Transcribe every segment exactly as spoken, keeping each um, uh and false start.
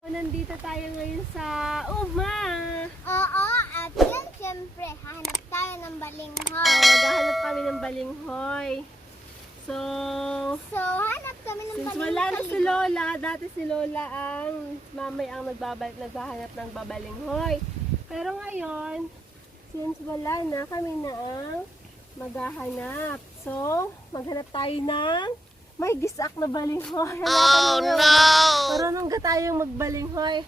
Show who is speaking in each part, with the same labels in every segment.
Speaker 1: Nandito tayo ngayon sa Uma.
Speaker 2: Oo, at yan syempre, hanap tayo ng balinghoy.
Speaker 1: Oh, maghahanap kami ng balinghoy. So,
Speaker 2: So, hanap kami ng
Speaker 1: since
Speaker 2: balinghoy.
Speaker 1: wala na si Lola, dati si Lola ang mamay ang nagbabalik naghahanap ng babalinghoy. Pero ngayon, since wala na, kami na ang maghahanap. So, maghanap tayo ng may gisak na balinghoy. Oh no! Marunong ka tayong magbalinghoy.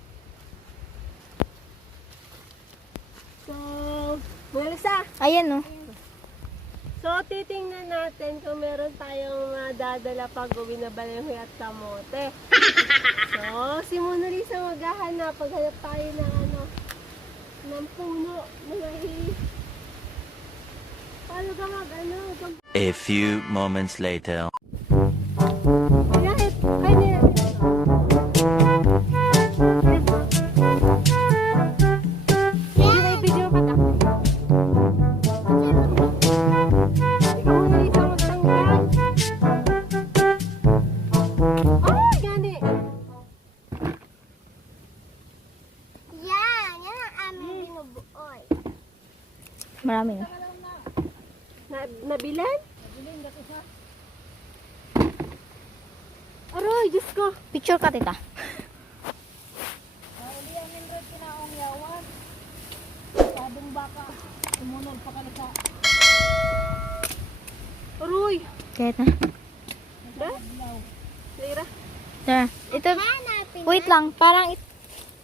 Speaker 1: So, Melissa.
Speaker 2: Ayan o.
Speaker 1: So, titingnan natin kung meron tayong madadala pag-uwi na balinghoy at kamote. So, si Mona Lisa maghahanap. Paghanap tayo ng ano, ng puno na mahi. Paano ka mag ano?
Speaker 3: A few moments later.
Speaker 1: Kahit, kahit nila. Video ka ta. Ikaw Mona Lisa magtanggal. Ay, gani.
Speaker 2: Yan, yan ang aming binubuoy.
Speaker 4: Marami na.
Speaker 1: Na, nabilan? Aroy, Diyos ko.
Speaker 4: Picture ka, tita.
Speaker 1: Aroy.
Speaker 4: Kahit na.
Speaker 1: Da? Lira.
Speaker 4: Tara. Ito,
Speaker 2: Hanapin
Speaker 4: wait lang. Parang, it-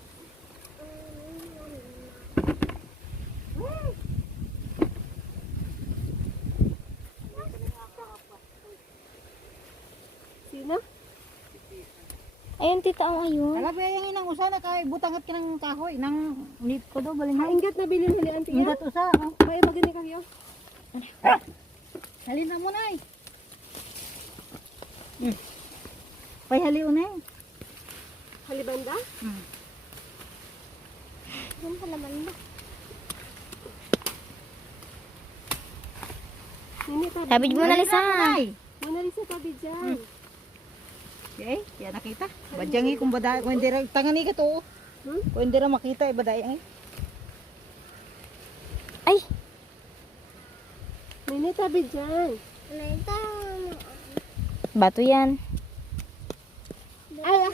Speaker 1: Sino?
Speaker 4: ayun, tita, ang ayun.
Speaker 5: Alam mo yung inang usa na kay butangat ka ng kahoy nang nip ko do balinghoy.
Speaker 1: Ingat na bilin huli ang tiya.
Speaker 5: Ingat usa. Oh.
Speaker 1: May magani kayo.
Speaker 5: Halin na mo nay. Hmm. Pay hali unay.
Speaker 1: Halibanda?
Speaker 5: Hmm.
Speaker 2: Yan pala banda.
Speaker 1: Nini, tabi.
Speaker 4: Sabi mo na, Lisa.
Speaker 5: Nay.
Speaker 1: Mona Lisa, tabi dyan.
Speaker 5: Okay, ya nakita. Badyangi kung baday kung hindi ra tangani ka to.
Speaker 1: Hmm?
Speaker 5: Kung hindi ra makita ibaday ay.
Speaker 4: Ay,
Speaker 1: Nini, tabi dyan.
Speaker 2: Ano ito?
Speaker 4: bato yan.
Speaker 1: Ay, ah.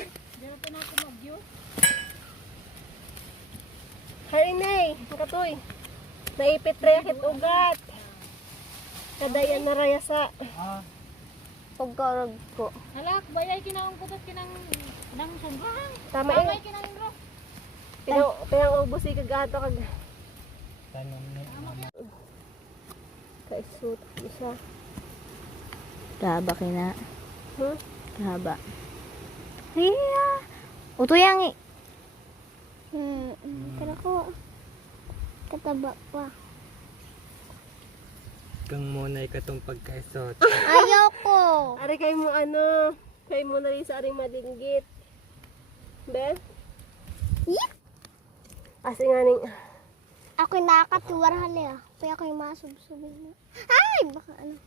Speaker 1: Harinay, katoy. Naipit rayakit ugat. Kadayan na rayasa.
Speaker 5: Ah.
Speaker 4: Pagkarag ko.
Speaker 5: Halak bayay kinaong kutot kinang nang sundrang.
Speaker 1: Tama eh.
Speaker 5: Kinang bro.
Speaker 1: Pinang, pinang ubos si kagato kag.
Speaker 5: Tanong ni mama.
Speaker 1: Kaisut isa.
Speaker 4: Kahaba kina.
Speaker 1: Huh?
Speaker 4: Kahaba. Hiya. Uto yang, eh.
Speaker 2: Hmm, pero ko kataba pa.
Speaker 6: Kang muna ikatong pagkaisot.
Speaker 2: Ayoko.
Speaker 1: Ari kay mo ano, kay mo na rin sa aring madinggit. Ben?
Speaker 2: Yeah.
Speaker 1: Asi nga ning,
Speaker 2: Ako'y nakakatuwar hali ah. Kaya ako'y masubsubin na. Ay, baka ano.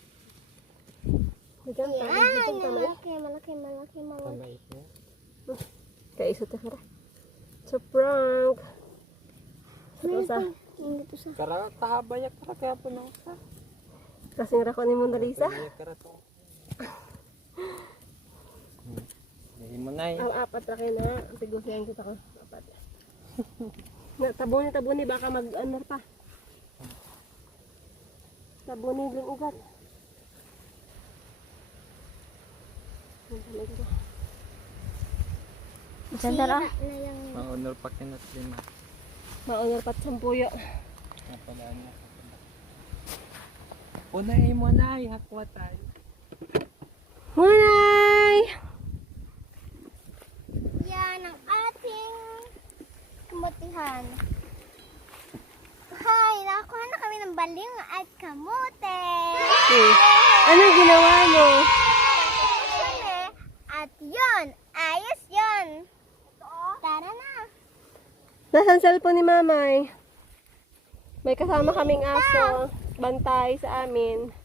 Speaker 1: Diyan tayo,
Speaker 2: Yan,
Speaker 1: diyan tama eh.
Speaker 2: malaki, malaki, malaki, malaki.
Speaker 6: Tambay ko.
Speaker 1: Kaisut na kara. So prank. Sa usa.
Speaker 2: Hindi to sa.
Speaker 6: Kara kahabayak para kaya po na usa.
Speaker 1: Kasi nga ko ni Mona Lisa.
Speaker 6: Kahabayak kara to. Hindi mo na
Speaker 1: Ang apat ra kay na. Siguro siya kita ko. Apat. Na tabuni tabuni baka mag ano pa. Tabuni lang ugat.
Speaker 4: Diyan tara.
Speaker 2: Na yung
Speaker 6: Maunor pa kinat lima.
Speaker 1: Maunor pat sampuyo.
Speaker 6: Napalaan niya. Unay mo na ay hakwa tayo.
Speaker 1: Munay!
Speaker 2: yan ang ating kamutihan. Hi, nakakuha na kami ng baling at kamote.
Speaker 1: Anong ginawa mo?
Speaker 2: Kami, at yun, ayos yun. Tara na.
Speaker 1: Nasaan cellphone ni Mamay? May kasama kaming aso. Bantay sa amin.